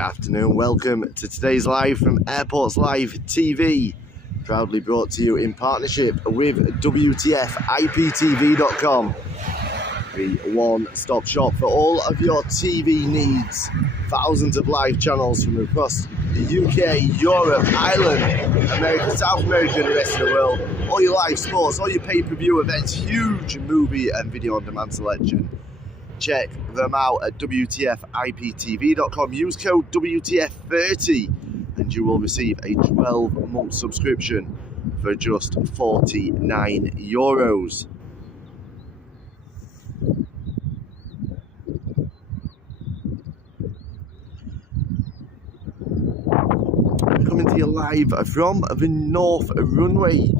Good afternoon, welcome to today's live from Airports Live TV, proudly brought to you in partnership with WTFIPTV.com, the one-stop shop for all of your TV needs. Thousands of live channels from across the UK, Europe, Ireland, America, South America and the rest of the world. All your live sports, all your pay-per-view events, huge movie and video on demand selection. Check them out at WTFIPTV.com. Use code WTF30 and you will receive a 12-month subscription for just €49. Coming to you live from the North Runway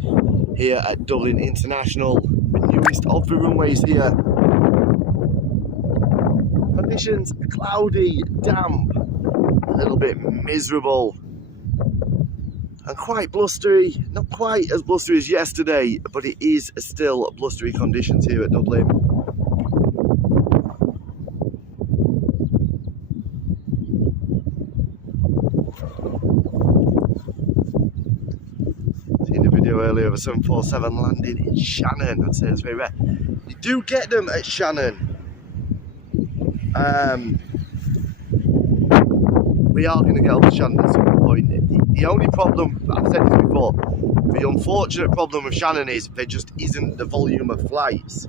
here at Dublin International, the newest of the runways here. Conditions cloudy, damp, a little bit miserable and quite blustery. Not quite as blustery as yesterday, but it is still blustery conditions here at Dublin. Seen a video earlier of a 747 landing in Shannon. I'd say it's very rare. You do get them at Shannon. We are going to get up to Shannon at some point. The only problem, I've said this before, the unfortunate problem with Shannon is there just isn't the volume of flights.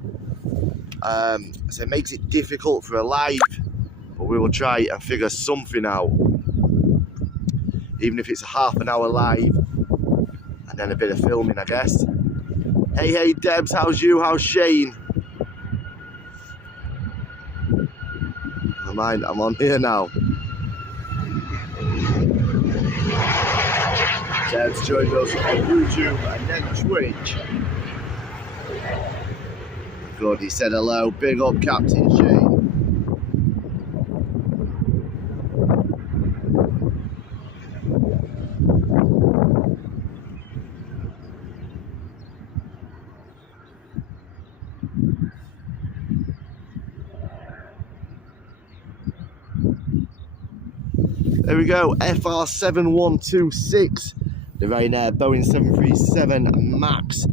So it makes it difficult for a live, but we will try and figure something out. Even if it's a half an hour live and then a bit of filming, I guess. Hey Debs, how's you? How's Shane? Never mind, I'm on here now. Debs joined us on YouTube and then Twitch. Good, he said hello. Big up Captain Shane. There we go, FR7126, the Ryanair Boeing 737 MAX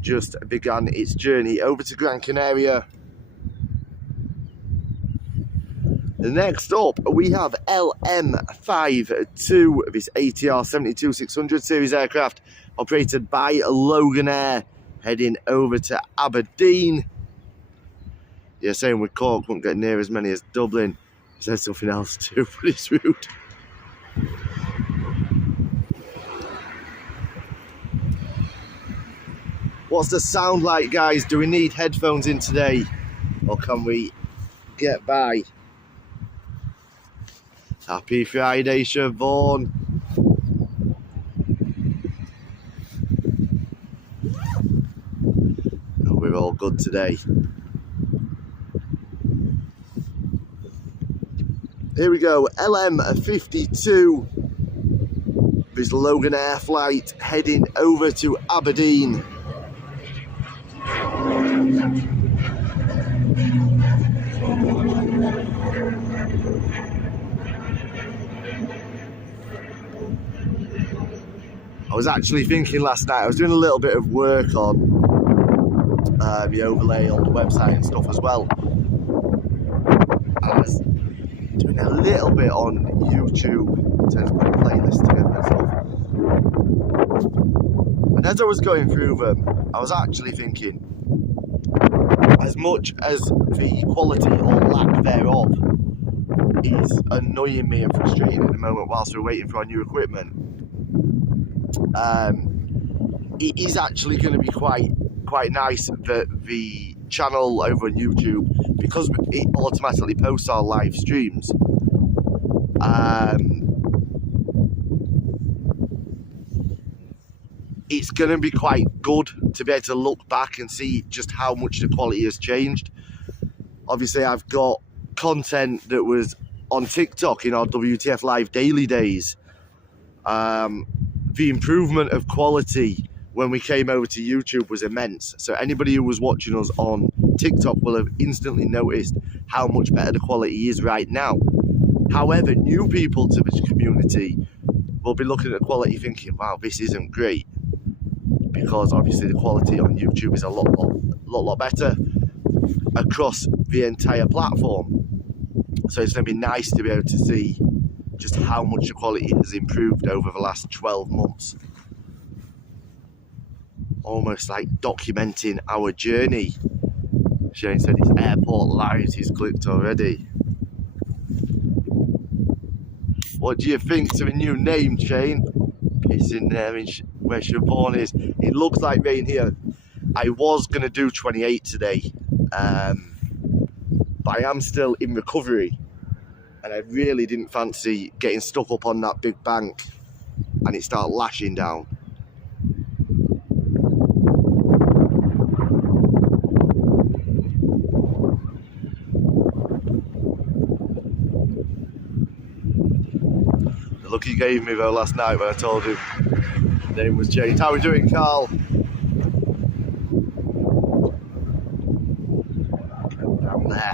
just began its journey over to Gran Canaria. The next up, we have LM52, this ATR 72-600 series aircraft operated by Logan Air, heading over to Aberdeen. Yeah, saying with Cork won't get near as many as Dublin. He said something else too, but it's rude. What's the sound like, guys? Do we need headphones in today, or can we get by? Happy Friday, Siobhan. Oh, we're all good today. Here we go, LM52, this Logan Air flight heading over to Aberdeen. I was actually thinking last night, I was doing a little bit of work on the overlay on the website and stuff as well. I was doing a little bit on YouTube in terms of putting playlists together and stuff. And as I was going through them, I was actually thinking, as much as the quality or lack thereof is annoying me and frustrating at the moment whilst we're waiting for our new equipment, it is actually going to be quite nice that the channel over on YouTube, because it automatically posts our live streams, it's going to be quite good to be able to look back and see just how much the quality has changed. Obviously, I've got content that was on TikTok in our WTF Live daily days. The improvement of quality when we came over to YouTube was immense. So anybody who was watching us on TikTok will have instantly noticed how much better the quality is right now. However, new people to the community will be looking at the quality thinking, wow, this isn't great, because obviously the quality on YouTube is a lot better across the entire platform. So it's going to be nice to be able to see just how much the quality has improved over the last 12 months. Almost like documenting our journey. Shane said it's airport lives he's clicked already. What do you think to a new name, Shane? It's in there where Siobhan is. It looks like rain here. I was going to do 28 today, but I am still in recovery, and I really didn't fancy getting stuck up on that big bank and it start lashing down. The look he gave me though last night when I told him his name was changed. How are we doing, Carl? Down there.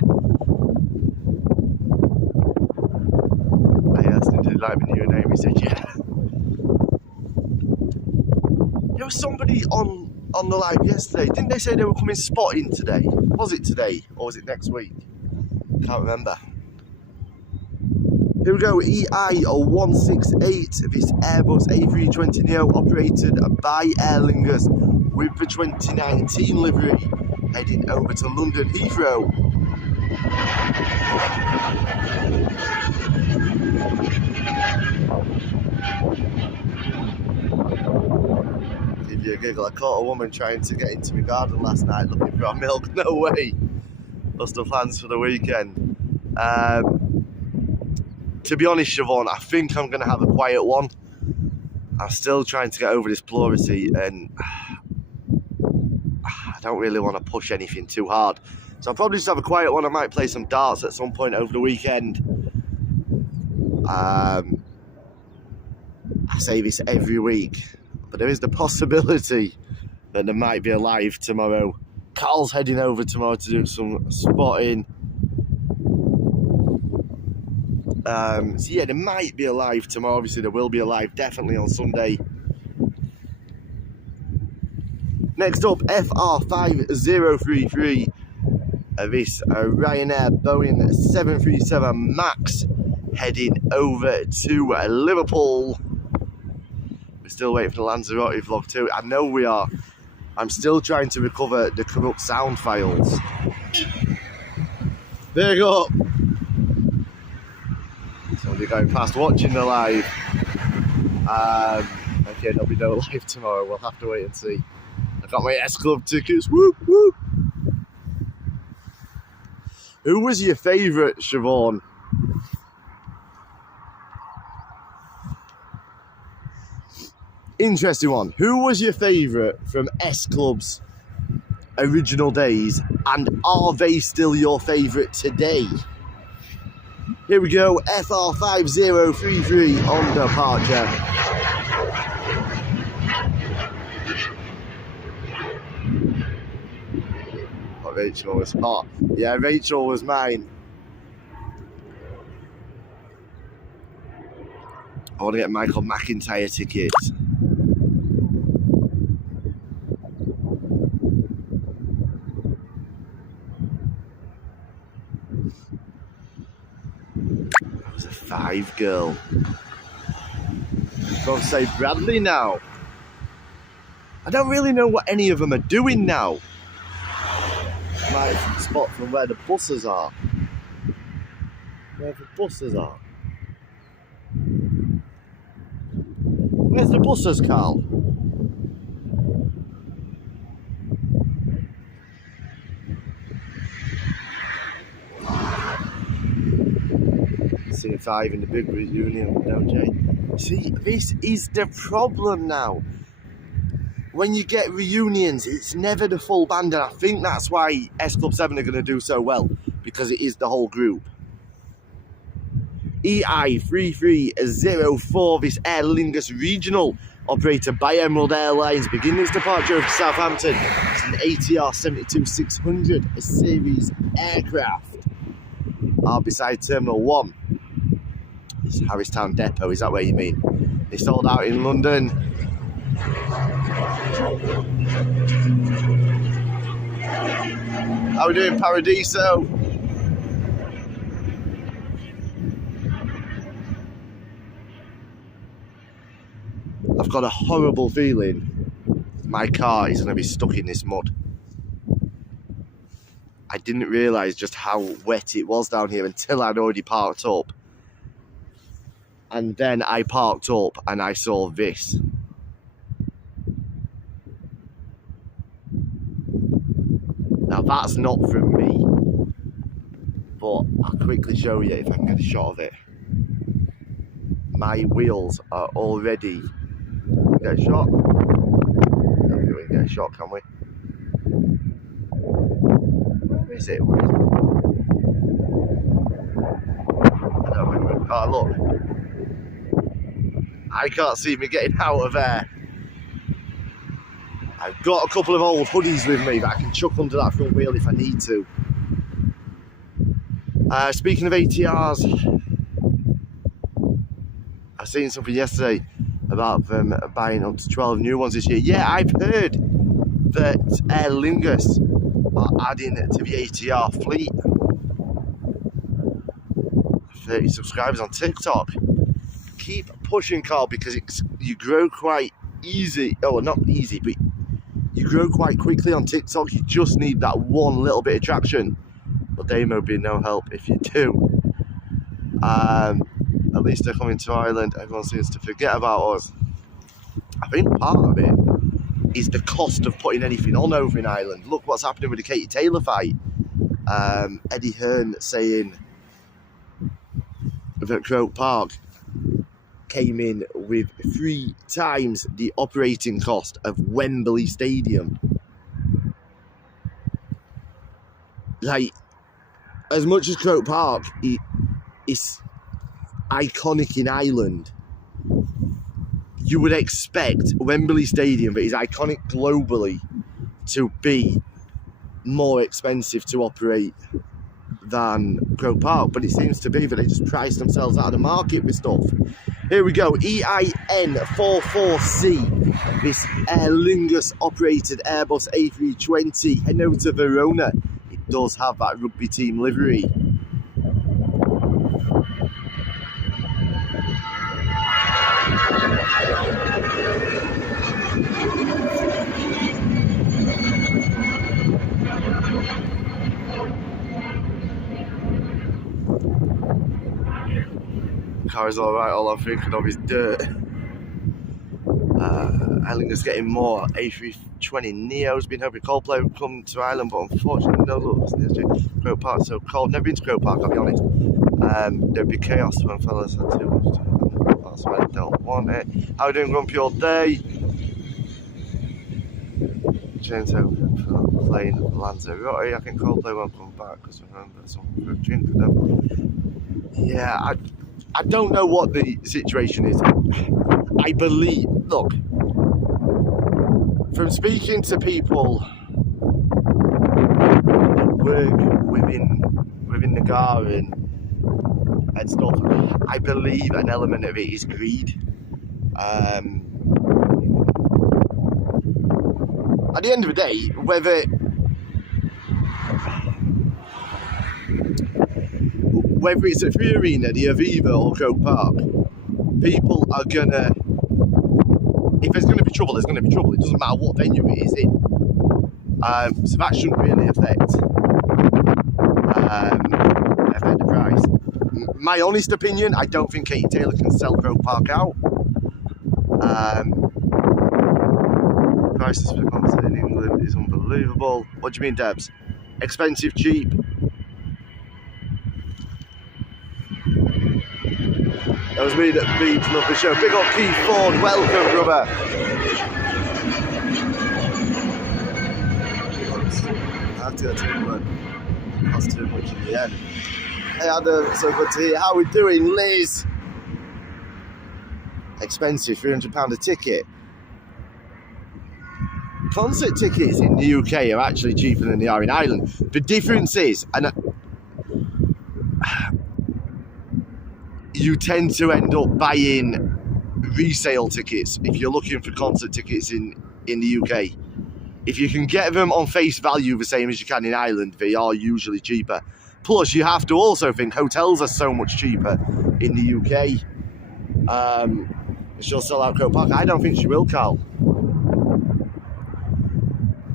I asked him, did he like my new name? He said, yeah. There was somebody on the live yesterday. Didn't they say they were coming spotting today? Was it today or was it next week? Can't remember. Here we go, EI-168, this Airbus A320neo operated by Aer Lingus with the 2019 livery, heading over to London Heathrow. Give you a giggle, I caught a woman trying to get into my garden last night looking for our milk. No way. What's the plans for the weekend? To be honest, Siobhan, I think I'm going to have a quiet one. I'm still trying to get over this pleurisy, and I don't really want to push anything too hard. So I'll probably just have a quiet one. I might play some darts at some point over the weekend. I say this every week, but there is the possibility that there might be a live tomorrow. Carl's heading over tomorrow to do some spotting. So yeah, there might be a live tomorrow. Obviously there will be a live definitely on Sunday. Next up, FR5033, this Ryanair Boeing 737 MAX heading over to Liverpool. We're still waiting for the Lanzarote vlog too. I know we are. I'm still trying to recover the corrupt sound files. There you go. Somebody going past watching the live. Okay, there'll be no live tomorrow. We'll have to wait and see. I got my S Club tickets. Whoop, whoop. Who was your favourite, Siobhan? Interesting one. Who was your favourite from S Club's original days, and are they still your favourite today? Here we go, FR5033 on departure. Oh, Rachel was hot. Yeah, Rachel was mine. I want to get Michael McIntyre tickets. That was a 5 girl. Don't say Bradley now. I don't really know what any of them are doing now. Might spot from where the buses are. Where the buses are. Where's the buses, Carl? Seeing 5 in the big reunion, don't you? See, this is the problem now. When you get reunions, it's never the full band, and I think that's why S Club 7 are going to do so well, because it is the whole group. EI3304, this Aer Lingus regional operated by Emerald Airlines, beginning its departure of Southampton. It's an ATR 72-600, a series aircraft. Beside Terminal 1. It's Harristown Depot, is that where you mean? They sold out in London. How we doing, Paradiso? I've got a horrible feeling my car is going to be stuck in this mud. I didn't realise just how wet it was down here until I'd already parked up. And then I parked up and I saw this. Now that's not from me, but I'll quickly show you if I can get a shot of it. My wheels are already... Get a shot? No, we can get a shot, can we? Where is it? Where is it? I don't remember. Oh, look. I can't see me getting out of there. I've got a couple of old hoodies with me that I can chuck under that front wheel if I need to. Speaking of ATRs, I seen something yesterday about them buying up to 12 new ones this year. Yeah, I've heard that Aer Lingus are adding to the ATR fleet. 30 subscribers on TikTok. Keep pushing, Carl, because you grow quite easy. Oh, not easy, but you grow quite quickly on TikTok. You just need that one little bit of traction. But they will be no help if you do. At least they're coming to Ireland. Everyone seems to forget about us. I think part of it is the cost of putting anything on over in Ireland. Look what's happening with the Katie Taylor fight. Eddie Hearn saying that Croke Park came in with 3 times the operating cost of Wembley Stadium. Like, as much as Croke Park is iconic in Ireland, you would expect Wembley Stadium, that is iconic globally, to be more expensive to operate than Croke Park, but it seems to be that they just price themselves out of the market with stuff. Here we go, EIN44C, this Aer Lingus operated Airbus A320, heading over to Verona. It does have that rugby team livery. Car is alright, all I'm thinking of is dirt. Aer Lingus getting more A320 Neos. Been hoping Coldplay would come to Ireland, but unfortunately no luck. Croke Park so cold. Never been to Croke Park, I'll be honest. There'd be chaos when fellas had too much to do. That's why I don't want it. How are you doing, Grumpy, all day? James open for playing Lanzarote. I think Coldplay won't come back because remember someone for a drink with them. Yeah, I don't know what the situation is. I believe, look, from speaking to people that work within the car and stuff, I believe an element of it is greed. At the end of the day, whether it's at Free Arena, the Aviva or Croke Park, people are gonna, if there's gonna be trouble, there's gonna be trouble. It doesn't matter what venue it is in. So that shouldn't really affect the price. My honest opinion, I don't think Katie Taylor can sell Croke Park out. Prices for concert in England is unbelievable. What do you mean, Debs? Expensive, cheap? That was me that beat love the show. Big up Keith Ford, welcome, brother. I have to go to England. Cost too much in the end. Hey Adam, so good to hear. How are we doing, Liz? Expensive, £300 a ticket. Concert tickets in the UK are actually cheaper than they are in Ireland. The difference is, and you tend to end up buying resale tickets if you're looking for concert tickets in the UK. If you can get them on face value the same as you can in Ireland, they are usually cheaper. Plus, you have to also think hotels are so much cheaper in the UK. She'll sell out Croke Park. I don't think she will, Carl.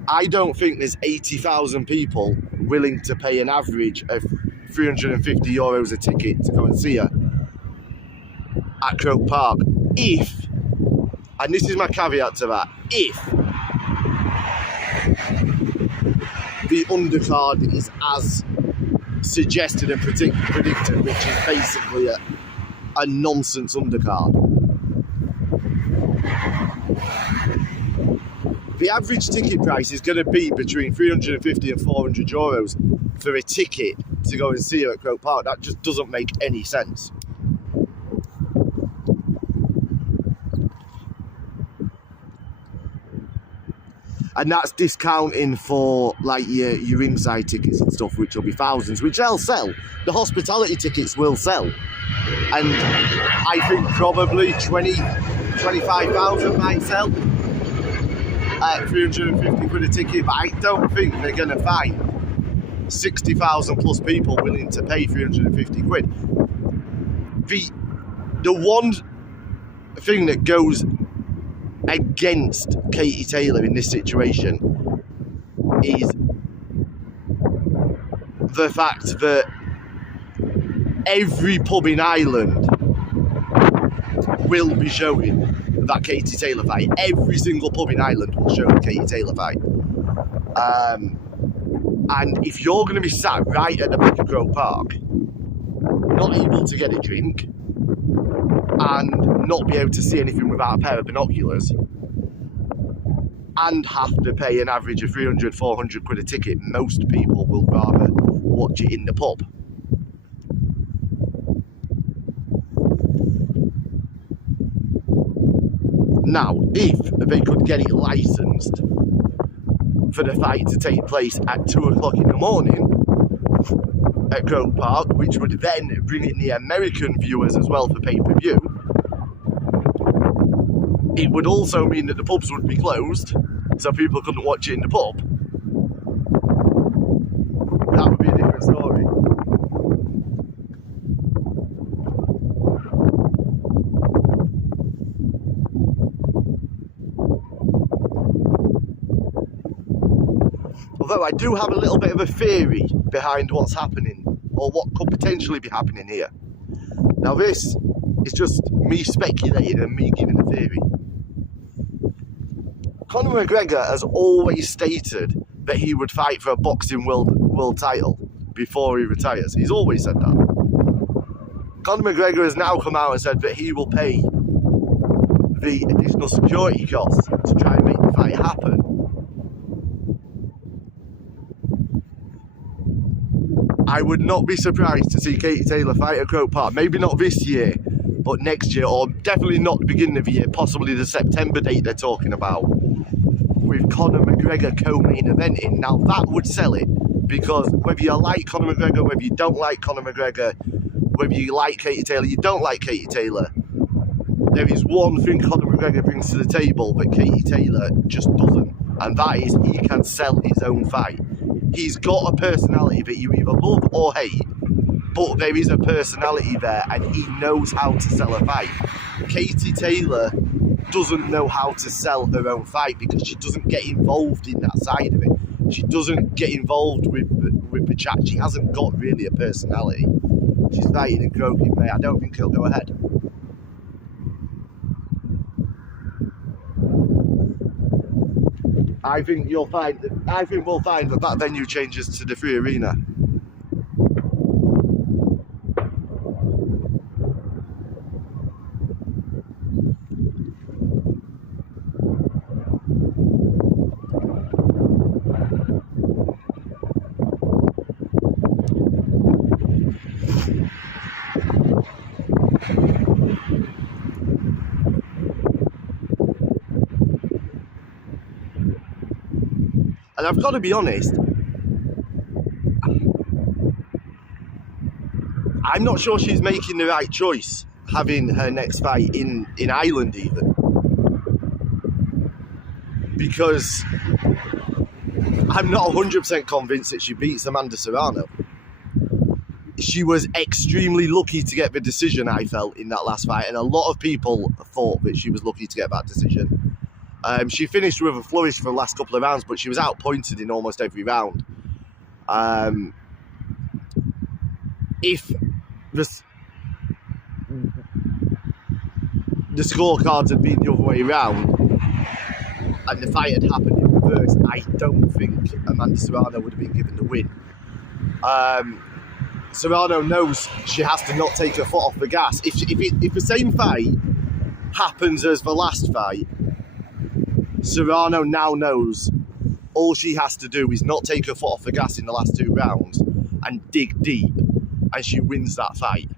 I don't think there's 80,000 people willing to pay an average of €350 a ticket to go and see her at Croke Park. If, and this is my caveat to that, if the undercard is as suggested and predicted, which is basically a nonsense undercard. The average ticket price is going to be between €350 and €400 for a ticket to go and see her at Croke Park. That just doesn't make any sense. And that's discounting for like your inside tickets and stuff, which will be thousands, which they'll sell. The hospitality tickets will sell. And I think probably 25,000 might sell at £350 a ticket, but I don't think they're going to find 60,000 plus people willing to pay £350. The one thing that goes against Katie Taylor in this situation is the fact that every pub in Ireland will be showing that Katie Taylor fight. Every single pub in Ireland will show the Katie Taylor fight. And if you're going to be sat right at the back of Croke Park, not able to get a drink, and not be able to see anything without a pair of binoculars, and have to pay an average of £300-400 a ticket, most people will rather watch it in the pub. Now, if they could get it licensed for the fight to take place at 2 o'clock in the morning at Croke Park, which would then bring in the American viewers as well for pay-per-view, it would also mean that the pubs would be closed, so people couldn't watch it in the pub. That would be a different story. Although I do have a little bit of a theory behind what's happening, or what could potentially be happening here. Now this is just me speculating and me giving a theory. Conor McGregor has always stated that he would fight for a boxing world title before he retires. He's always said that. Conor McGregor has now come out and said that he will pay the additional security costs to try and make the fight happen. I would not be surprised to see Katie Taylor fight at Croke Park. Maybe not this year, but next year, or definitely not the beginning of the year, possibly the September date they're talking about, with Conor McGregor co-main eventing. Now that would sell it, because whether you like Conor McGregor, whether you don't like Conor McGregor, whether you like Katie Taylor, you don't like Katie Taylor, there is one thing Conor McGregor brings to the table that Katie Taylor just doesn't, and that is he can sell his own fight. He's got a personality that you either love or hate, but there is a personality there, and he knows how to sell a fight. Katie Taylor doesn't know how to sell her own fight because she doesn't get involved in that side of it. She doesn't get involved with the chat. She hasn't got really a personality. She's fighting in Croke in May. I don't think he'll go ahead. I think we'll find that venue changes to the Free Arena. And I've got to be honest, I'm not sure she's making the right choice having her next fight in Ireland even. Because I'm not 100% convinced that she beats Amanda Serrano. She was extremely lucky to get the decision, I felt, in that last fight, and a lot of people thought that she was lucky to get that decision. She finished with a flourish for the last couple of rounds, but she was outpointed in almost every round. If the scorecards had been the other way around and the fight had happened in reverse, I don't think Amanda Serrano would have been given the win. Serrano knows she has to not take her foot off the gas. If the same fight happens as the last fight, Serrano now knows all she has to do is not take her foot off the gas in the last 2 rounds and dig deep, and she wins that fight.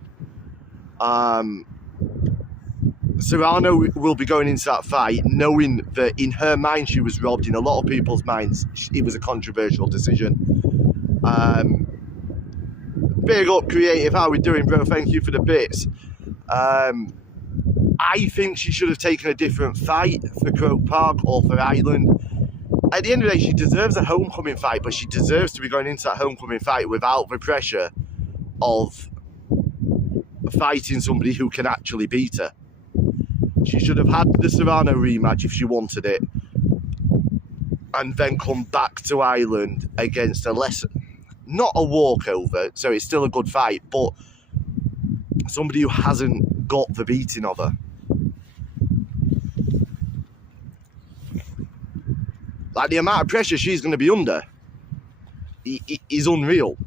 Serrano will be going into that fight knowing that in her mind she was robbed. In a lot of people's minds, it was a controversial decision. Big up, Creative. How we doing, bro? Thank you for the bits. I think she should have taken a different fight for Croke Park or for Ireland. At the end of the day, she deserves a homecoming fight, but she deserves to be going into that homecoming fight without the pressure of fighting somebody who can actually beat her. She should have had the Serrano rematch if she wanted it, and then come back to Ireland against a lesser, not a walkover, so it's still a good fight, but somebody who hasn't got the beating of her. Like, the amount of pressure she's going to be under is unreal.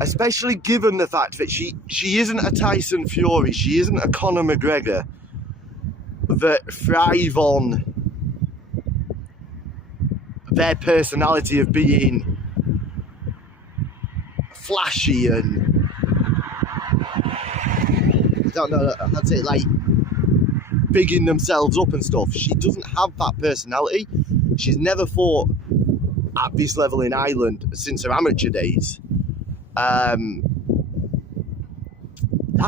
Especially given the fact that she isn't a Tyson Fury, she isn't a Conor McGregor that thrive on their personality of being flashy and, I don't know, I'd say like bigging themselves up and stuff. She doesn't have that personality. She's never fought at this level in Ireland since her amateur days. That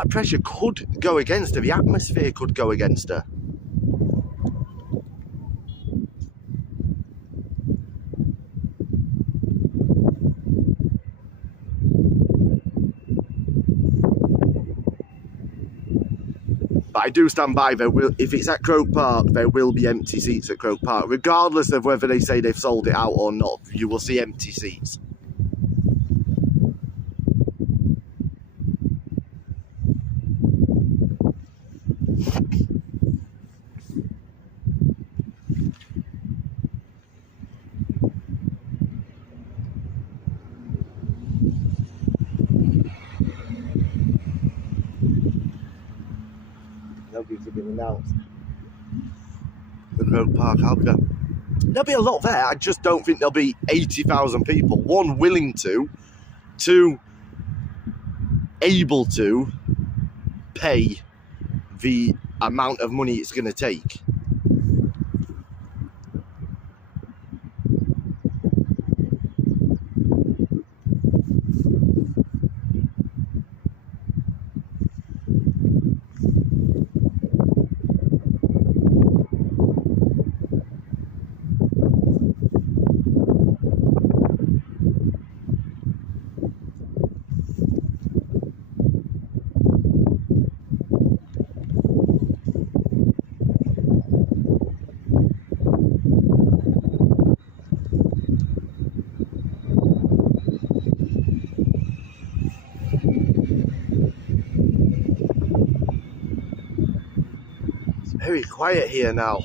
pressure could go against her. The atmosphere could go against her. But I do stand by, if it's at Croke Park, there will be empty seats at Croke Park. Regardless of whether they say they've sold it out or not, you will see empty seats. Nobody's been announced. The Croke Park, there'll be a lot there. I just don't think there'll be 80,000 people. One, willing to. Two, able to pay the amount of money it's going to take. Very quiet here now.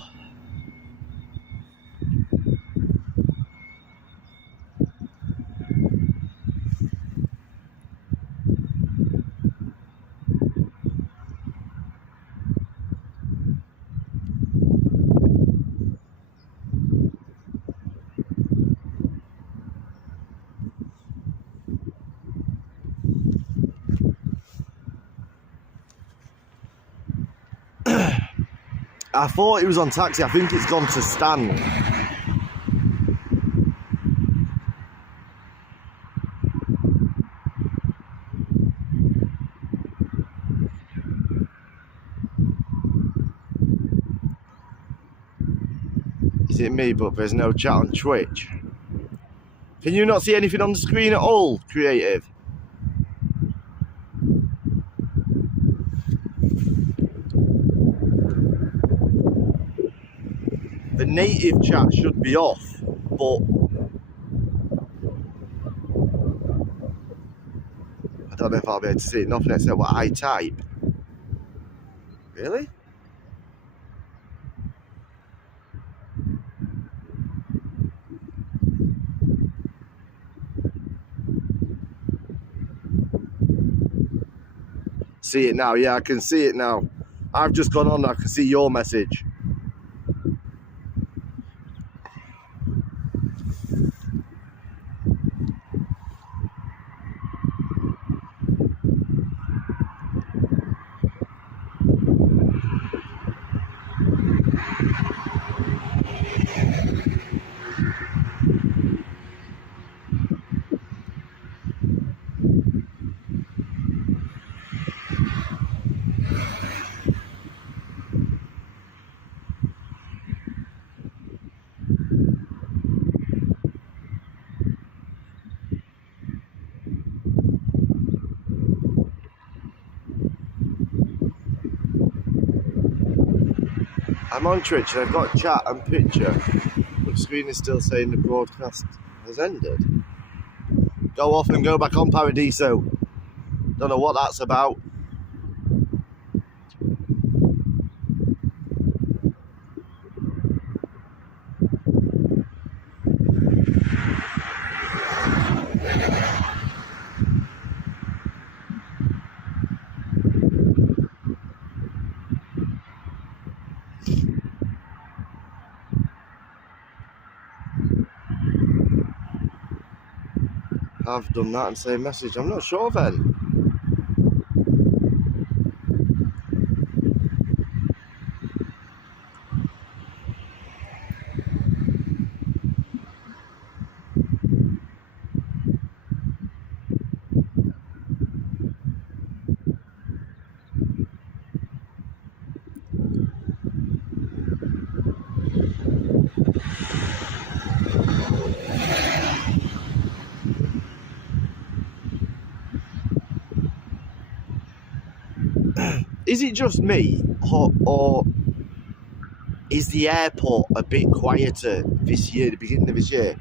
I thought it was on taxi. I think it's gone to stand. Is it me, but there's no chat on Twitch? Can you not see anything on the screen at all, Creative? The native chat should be off, but I don't know if I'll be able to see it. Nothing except what I type. Really? See it now. Yeah, I can see it now. I've just gone on. I can see your message. I'm on Twitch and I've got chat and picture, but the screen is still saying the broadcast has ended. Go off and go back on, Paradiso. Don't know what that's about. I've done that and same message. I'm not sure then. Is it just me, or is the airport a bit quieter this year, the beginning of this year?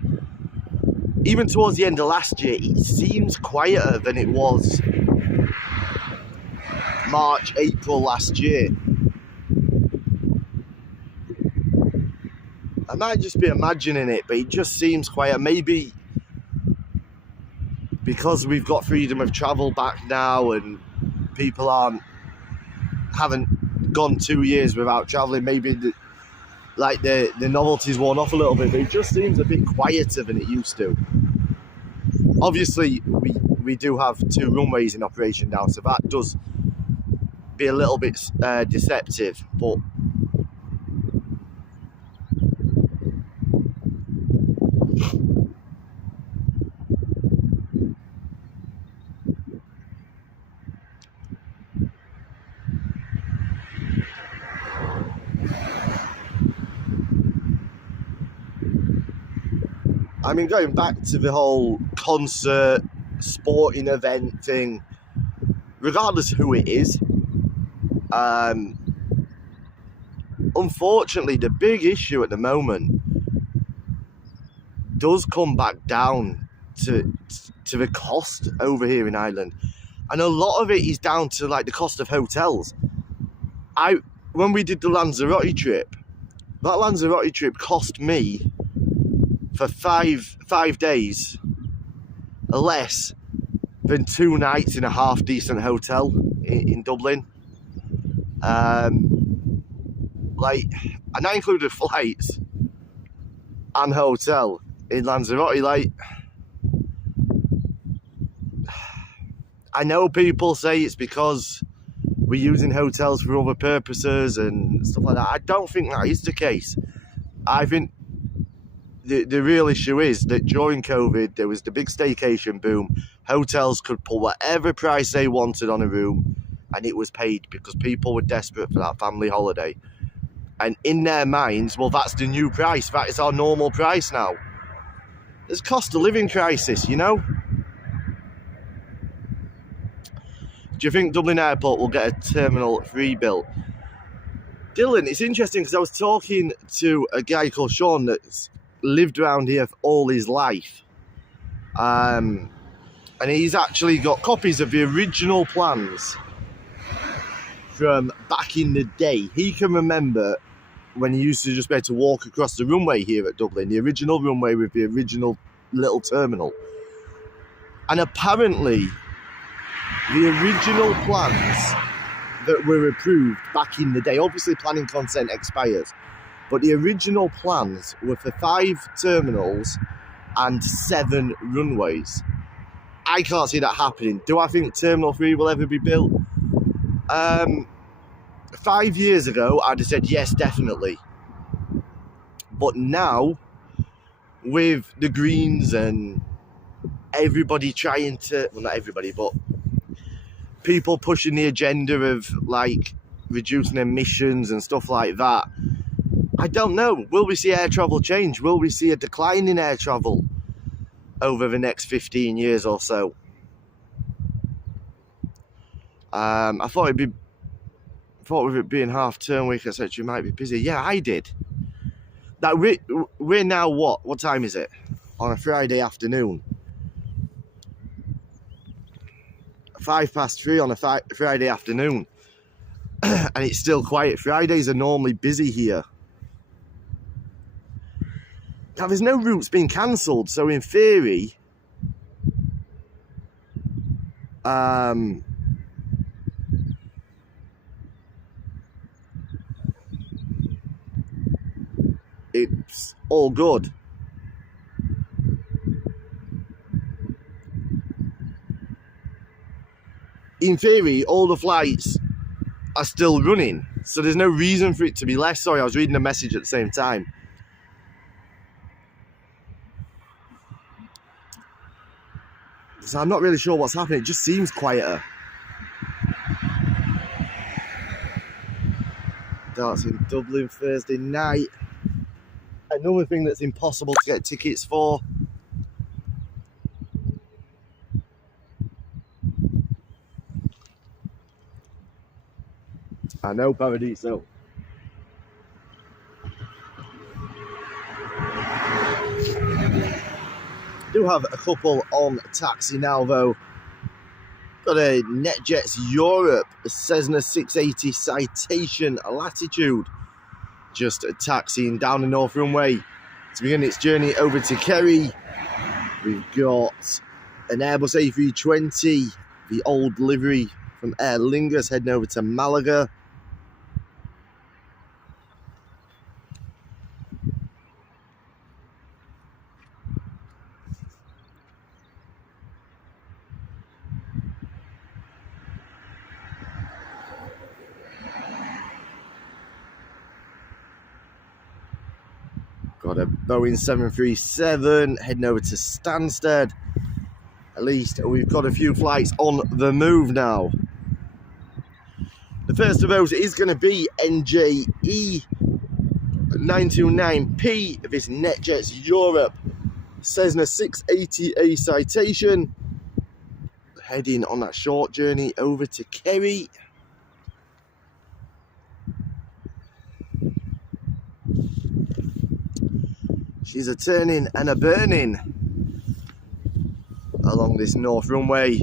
Even towards the end of last year, it seems quieter than it was March, April last year. I might just be imagining it, but it just seems quiet. Maybe because we've got freedom of travel back now and people haven't gone 2 years without travelling, maybe the novelty's worn off a little bit, but it just seems a bit quieter than it used to. Obviously, we do have 2 runways in operation now, so that does be a little bit deceptive, but I mean, going back to the whole concert, sporting event thing, regardless who it is, unfortunately, the big issue at the moment does come back down to the cost over here in Ireland. And a lot of it is down to, like, the cost of hotels. When we did the Lanzarote trip, that Lanzarote trip cost me, for five days, less than 2 nights in a half decent hotel in Dublin. And that included flights and hotel in Lanzarote. Like, I know people say it's because we're using hotels for other purposes and stuff like that. I don't think that is the case. I think the real issue is that during COVID, there was the big staycation boom. Hotels could put whatever price they wanted on a room, and it was paid because people were desperate for that family holiday. And in their minds, well, that's the new price. That is our normal price now. There's a cost of living crisis, you know? Do you think Dublin Airport will get a Terminal 3 built? Dylan, it's interesting because I was talking to a guy called Sean that's lived around here all his life. And he's actually got copies of the original plans from back in the day. He can remember when he used to just be able to walk across the runway here at Dublin, the original runway with the original little terminal. And apparently, the original plans that were approved back in the day, obviously planning consent expires, but the original plans were for 5 terminals and 7 runways. I can't see that happening. Do I think Terminal 3 will ever be built? 5 years ago, I'd have said yes, definitely. But now, with the Greens and everybody trying to, well, not everybody, but people pushing the agenda of like reducing emissions and stuff like that, I don't know. Will we see air travel change? Will we see a decline in air travel over the next 15 years or so? I thought with it being half-term week, etc., you might be busy. Yeah, I did. That we're now what? What time is it? On a Friday afternoon. 3:05 on a Friday afternoon. And it's still quiet. Fridays are normally busy here. Now, there's no routes being cancelled, so in theory, it's all good. In theory, all the flights are still running, so there's no reason for it to be less. Sorry, I was reading a message at the same time. So I'm not really sure what's happening. It just seems quieter. Darts in Dublin Thursday night. Another thing that's impossible to get tickets for. I know, Paradiso. Do have a couple on taxi now though. Got a NetJets Europe Cessna 680 Citation Latitude, just taxiing down the North Runway to begin its journey over to Kerry. We've got an Airbus A320, the old livery from Aer Lingus, heading over to Malaga. Got a Boeing 737 heading over to Stansted. At least we've got a few flights on the move now. The first of those is going to be NJE 929P, this NetJets Europe Cessna 680A Citation, heading on that short journey over to Kerry. She's a turning and a burning along this North Runway.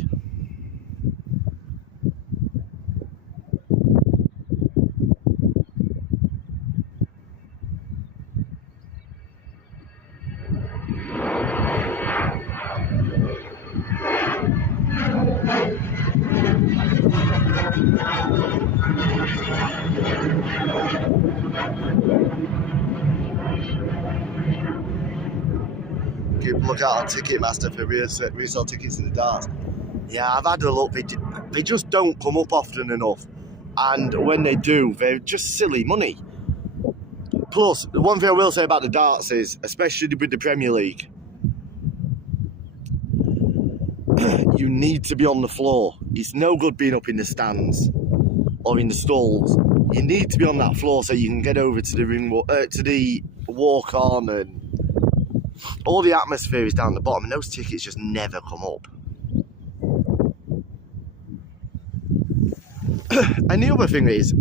Keep a look out on Ticketmaster for resale tickets in the darts. Yeah, I've had a look. They just don't come up often enough. And when they do, they're just silly money. Plus, the one thing I will say about the darts is, especially with the Premier League, you need to be on the floor. It's no good being up in the stands or in the stalls. You need to be on that floor so you can get over to the ring, to the walk on, and all the atmosphere is down the bottom, and those tickets just never come up. And the other thing is,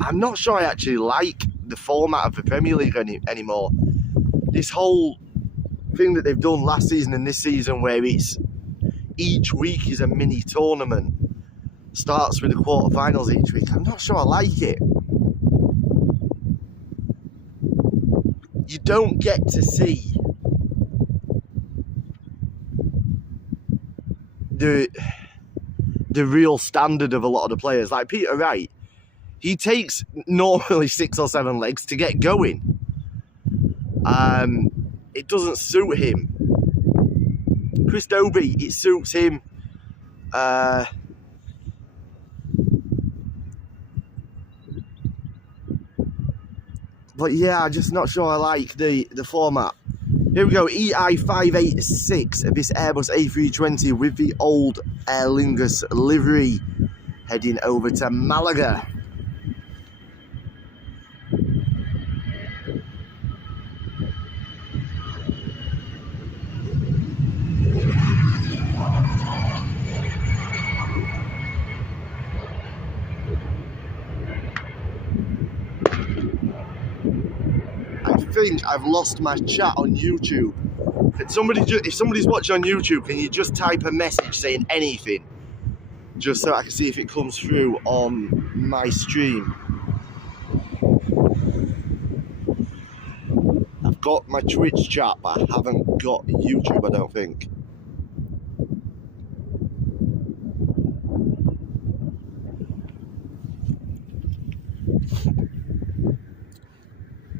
I'm not sure I actually like the format of the Premier League anymore. This whole thing that they've done last season and this season, where it's each week is a mini tournament, starts with the quarterfinals each week. I'm not sure I like it. You don't get to see the real standard of a lot of the players. Like Peter Wright, he takes normally 6 or 7 legs to get going. It doesn't suit him. Chris Dobie, it suits him. But yeah, I'm just not sure I like the format. Here we go, EI586 of this Airbus A320 with the old Aer Lingus livery heading over to Malaga. I think I've lost my chat on YouTube. If somebody's watching on YouTube, can you just type a message saying anything, just so I can see if it comes through on my stream? I've got my Twitch chat, but I haven't got YouTube, I don't think.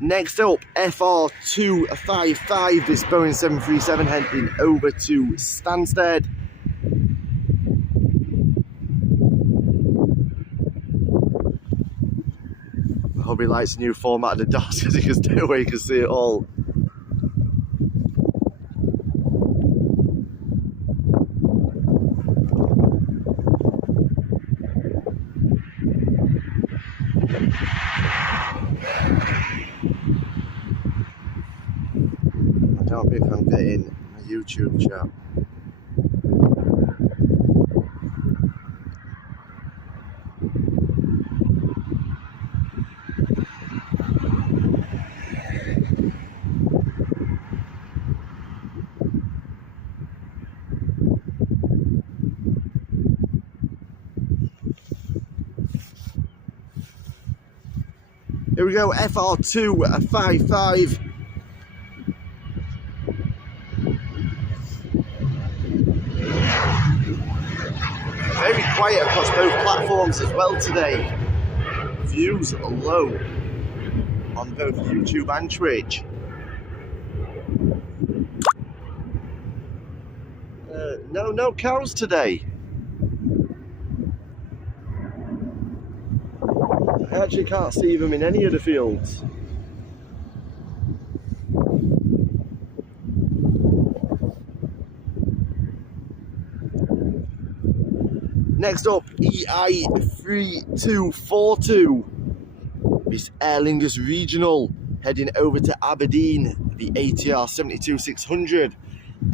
Next up, FR255, this Boeing 737 heading over to Stansted. I hope he likes the new format of the dots because he can stay away, he can see it all. I don't think I'm getting a YouTube chat. Here we go, FR255. Very quiet across both platforms as well today. Views low on both YouTube and Twitch. No cows today. I actually can't see them in any of the fields. Next up, EI3242. This Aer Lingus Regional heading over to Aberdeen, the ATR 72600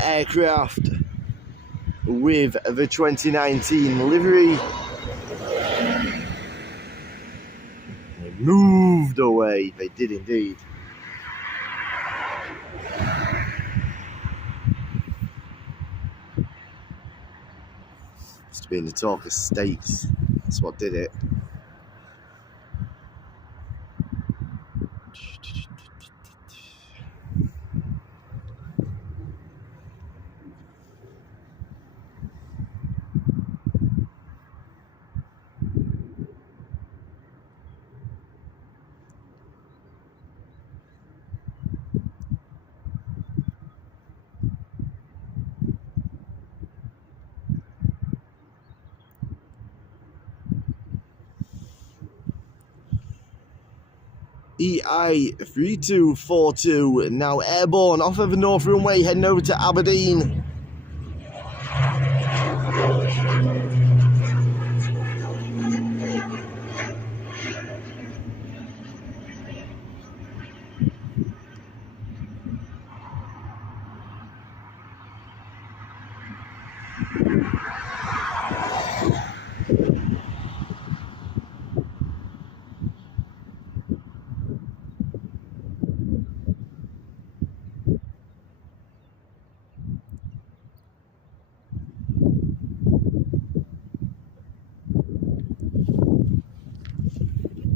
aircraft with the 2019 livery. They moved away, they did indeed. Must have been the talk of steaks, that's what did it. EI 3242 now airborne off of the North Runway, heading over to Aberdeen.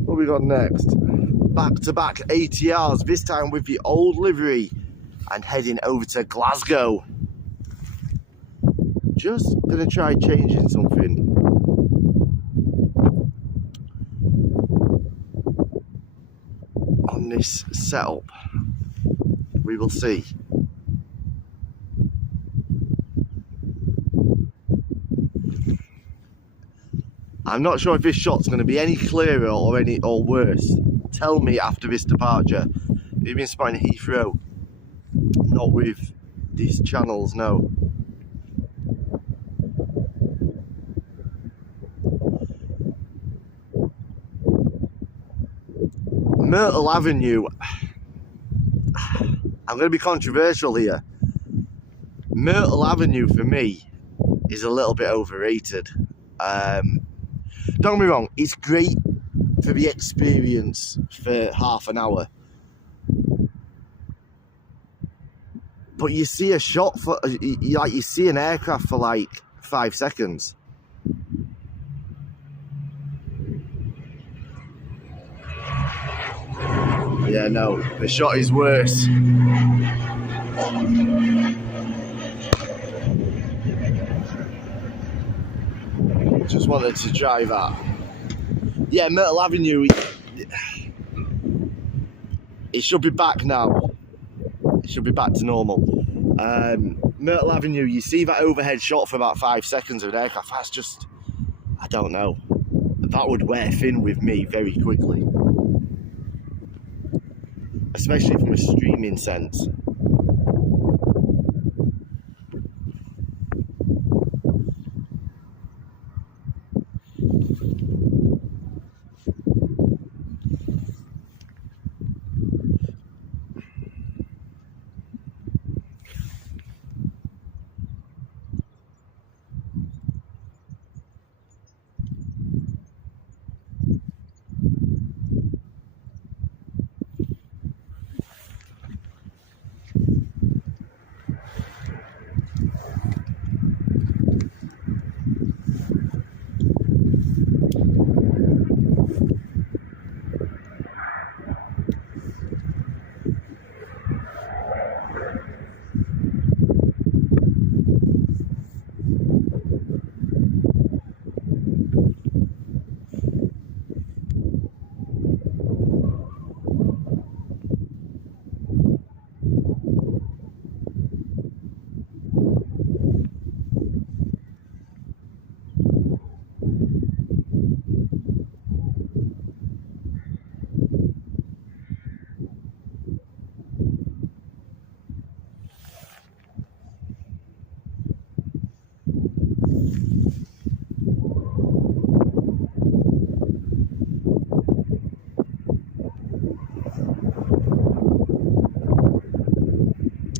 What we got next? Back-to-back ATRs, this time with the old livery, and heading over to Glasgow. Just gonna try changing something. On this setup. We will see. I'm not sure if this shot's going to be any clearer or worse. Tell me after this departure. You've been spotting Heathrow. Not with these channels, no. Myrtle Avenue. I'm going to be controversial here. Myrtle Avenue for me is a little bit overrated. Don't get me wrong, it's great for the experience for half an hour. But you see a shot for, you see an aircraft for like 5 seconds. Yeah, no, the shot is worse. Just wanted to try that. Yeah, Myrtle Avenue, it should be back now. It should be back to normal. Myrtle Avenue, you see that overhead shot for about 5 seconds of an aircraft. That's just, I don't know. That would wear thin with me very quickly. Especially from a streaming sense.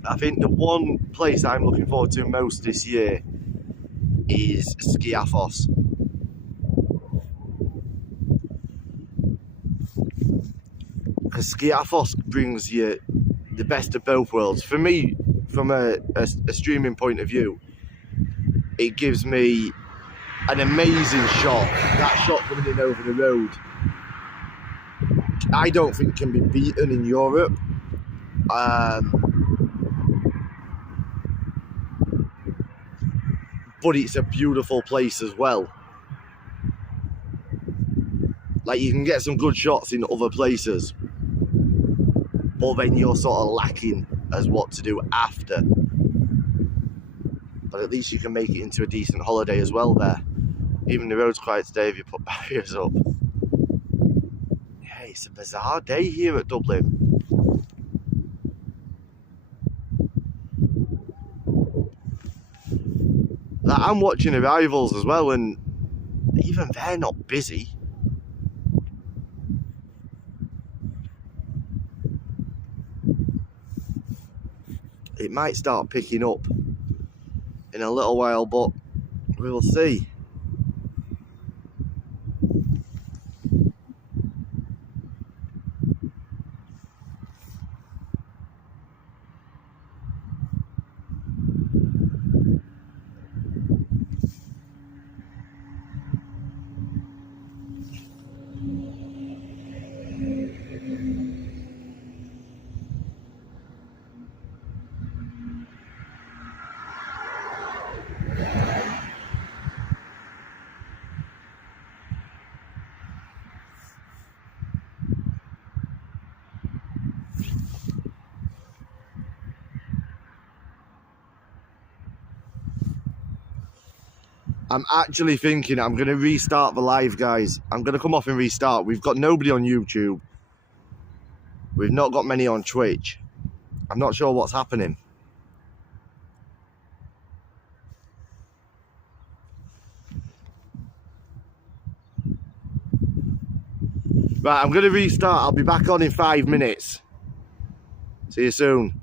I think the one place I'm looking forward to most this year is Skiathos. Because Skiathos brings you the best of both worlds. For me, from a streaming point of view, it gives me an amazing shot. That shot coming in over the road, I don't think can be beaten in Europe. But it's a beautiful place as well. Like, you can get some good shots in other places, but then you're sort of lacking as what to do after. But at least you can make it into a decent holiday as well there. Even the road's quiet today if you put barriers up. Yeah, It's a bizarre day here at Dublin. Like, I'm watching arrivals as well, and even they're not busy. It might start picking up in a little while, but we'll see. I'm actually thinking I'm going to restart the live, guys. I'm going to come off and restart. We've got nobody on YouTube. We've not got many on Twitch. I'm not sure what's happening. Right, I'm going to restart. I'll be back on in 5 minutes. See you soon.